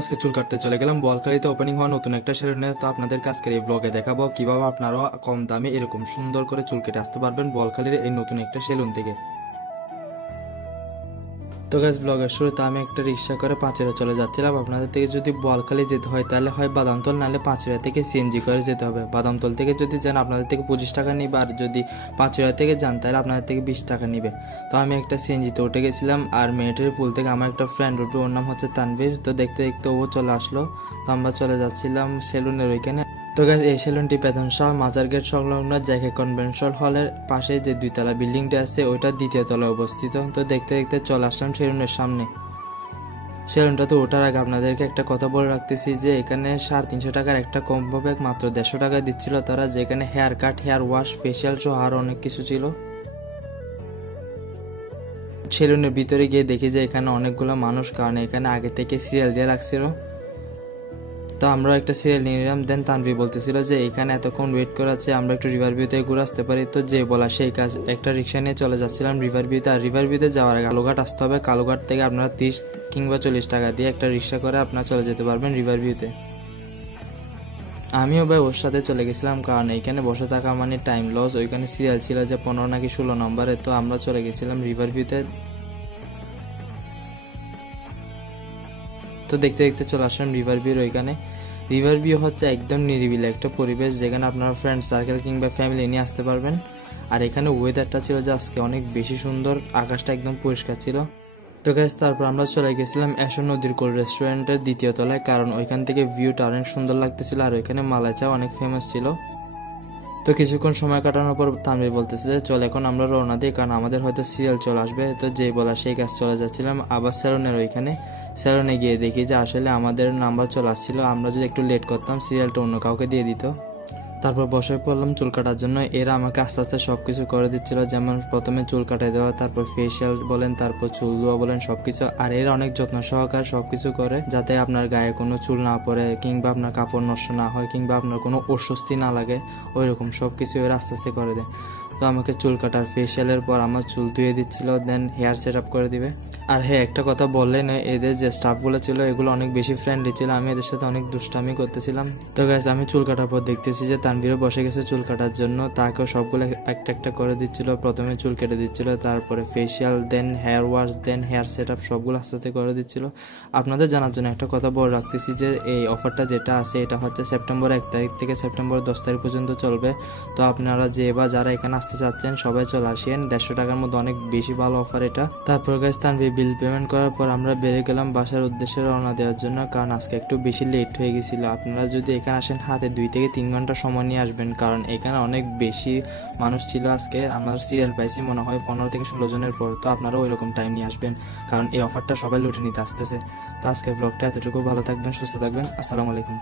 আজকে চুল কাটতে চলে গেলাম বোয়ালখালীতে ওপেনিং হওয়া নতুন একটা সেলুনে। তো আপনাদেরকে আজকের এই ব্লগে দেখাবো কিভাবে আপনারা কম দামে এরকম সুন্দর করে চুল কেটে আসতে পারবেন বোয়ালখালীর এই নতুন একটা সেলুন থেকে। তো গাইস, ব্লগের শুরুতে আমি একটা রিক্সা করে পাঁচুরা চলে যাচ্ছিলাম। আপনাদের থেকে যদি বোয়ালখালী যেতে হয় তাহলে হয় বাদামতল, নাহলে পাঁচুরা থেকে সিএনজি করে যেতে হবে। বাদামতল থেকে যদি যান আপনাদের থেকে 25 টাকা নিবে, আর যদি পাঁচুরা থেকে যান তাহলে আপনাদের থেকে 20 টাকা নিবে। তো আমি একটা সিএনজিতে উঠে গেছিলাম, আর মিলিটারি পুল থেকে আমার একটা ফ্রেন্ড উঠবে, ওর নাম হচ্ছে তানভীর। তো দেখতে দেখতে ও চলে আসলো। তো আমরা চলে যাচ্ছিলাম সেলুনের ওইখানে। তো গাইস, এই সেলুনটি পেতন শাহ মাজার গেট সংলগ্ন জেকে কনভেনশন হলের পাশে যে দুইতলা বিল্ডিংটা আছে ওইটা দ্বিতীয় তলায় অবস্থিত। তো দেখতে দেখতে চলে আসলাম সেলুনের সামনে। সেলুনটাতে ওঠার আগে আপনাদেরকে একটা কথা বলে রাখতেছি যে এখানে 350 টাকার একটা কম্বো প্যাক মাত্র 150 টাকা দিচ্ছিল তারা, যেখানে hair cut, hair wash, facial সহ আরও অনেক কিছু ছিল। সেলুনের ভিতরে গিয়ে দেখি যে এখানে অনেকগুলো মানুষ, কারণ এখানে আগে থেকে সিরিয়াল দিয়ে রাখছিল। তো আমরা একটা সিরিয়াল নিয়ে নিলাম। দেন তানভীর বলতেছিল যে এখানে এতক্ষণ ওয়েট করা আছে, আমরা একটু রিভার ভিউ থেকে ঘুরে আসতে পারি। তো যে বলা সেই কাজ, একটা রিক্সা নিয়ে চলে যাচ্ছিলাম রিভার ভিউতে। আর রিভার ভিউতে যাওয়ার আগে কালুঘাট আসতে হবে। কালুঘাট থেকে আপনারা 30 কিংবা 40 টাকা দিয়ে একটা রিক্সা করে আপনারা চলে যেতে পারবেন রিভার ভিউতে। আমিও ভাই ওর সাথে চলে গেছিলাম, কারণ এইখানে বসে থাকা মানে টাইম লস। ওইখানে সিরিয়াল ছিল যে 15 নাকি 16 নম্বরে। তো আমরা চলে গেছিলাম রিভার ভিউতে। তো দেখতে দেখতে চলে আসলাম রিভার ভিউর ওইখানে। রিভার ভিউ হচ্ছে একদম নিরিবিলি একটা পরিবেশ, যেখানে আপনারা ফ্রেন্ড সার্কেল কিংবা ফ্যামিলি নিয়ে আসতে পারবেন। আর এখানে ওয়েদারটা ছিল যে আজকে অনেক বেশি সুন্দর, আকাশটা একদম পরিষ্কার ছিল। তো গাইস, তারপর আমরা চলে গেছিলাম এসো নদীর কোল রেস্টুরেন্টের দ্বিতীয় তলায়, কারণ ওইখান থেকে ভিউটা অনেক সুন্দর লাগতেছিল। আর ওইখানে মালাই চা অনেক ফেমাস ছিল। তো কিছুক্ষণ সময় কাটানোর পর তানভীর বলতেছে যে চল এখন আমরা রওনা দিই, কারণ আমাদের হয়তো সিরিয়াল চলে আসবে। তো যেই বলা সেই কাজ চলে যাচ্ছিলাম আবার স্যালনের ওইখানে। স্যালনে গিয়ে দেখি যে আসলে আমাদের নাম্বার চলে আসছিল, আমরা যদি একটু লেট করতাম সিরিয়ালটা অন্য কাউকে দিয়ে দিত। তারপর বসে পড়লাম চুল কাটার জন্য। এরা আমাকে আস্তে আস্তে সবকিছু করে দিচ্ছিল, যেমন প্রথমে চুল কাটাই দেওয়া, তারপর ফেসিয়াল বলেন, তারপর চুল ধোয়া বলেন, সবকিছু। আর এরা অনেক যত্ন সহকারে সবকিছু করে, যাতে আপনার গায়ে কোনো চুল না পড়ে, কিংবা আপনার কাপড় নষ্ট না হয়, কিংবা আপনার কোনো অস্বস্তি না লাগে। ওইরকম সবকিছু এরা আস্তে আস্তে করে দেয়। তো আমাকে চুল কাটার ফেসিয়ালের পর আমার চুল ধুয়ে দিচ্ছিল, দেন হেয়ার সেট আপ করে দিবে। আর হ্যাঁ, একটা কথা বললেই নয়, এদের যে স্টাফগুলো ছিল এগুলো অনেক বেশি ফ্রেন্ডলি ছিল। আমি এদের সাথে অনেক দুষ্টামি করতেছিলাম। তো গাইস, আমি চুল কাটার পর দেখতেছি যে তানভীরও বসে গেছে চুল কাটার জন্য। তাকেও সবগুলো একটা একটা করে দিচ্ছিল। প্রথমে চুল কেটে দিচ্ছিল, তারপরে ফেসিয়াল, দেন হেয়ার ওয়াশ, দেন হেয়ার সেট আপ, সবগুলো আস্তে আস্তে করে দিচ্ছিল। আপনাদের জানার জন্য একটা কথা বলে রাখতেছি যে এই অফারটা যেটা আছে এটা হচ্ছে সেপ্টেম্বর 1 তারিখ থেকে সেপ্টেম্বর 10 তারিখ পর্যন্ত চলবে। তো আপনারা যে বা যারা এখানে আসতে চাচ্ছেন সবাই চলে আসেন। 150 টাকার মধ্যে অনেক বেশি ভালো অফার এটা। তারপর গাইস, তানভীর বিল পেমেন্ট করার পর আমরা বেরিয়ে গেলাম বাসার উদ্দেশ্যে রওনা দেওয়ার জন্য, কারণ আজকে একটু বেশি লেট হয়ে গেছিল। আপনারা যদি এখানে আসেন হাতে 2 থেকে 3 ঘন্টা সময় নিয়ে আসবেন, কারণ এখানে অনেক বেশি মানুষ ছিল আজকে। আমার সিরিয়াল পাইছি মনে হয় 15 থেকে 16 জনের পর। তো আপনারা ওইরকম টাইম নিয়ে আসবেন, কারণ এই অফারটা সবাই লুটে নিতে আসতেছে। তো আজকের ব্লগটা এতটুকু। ভালো থাকবেন, সুস্থ থাকবেন। আসসালামু আলাইকুম।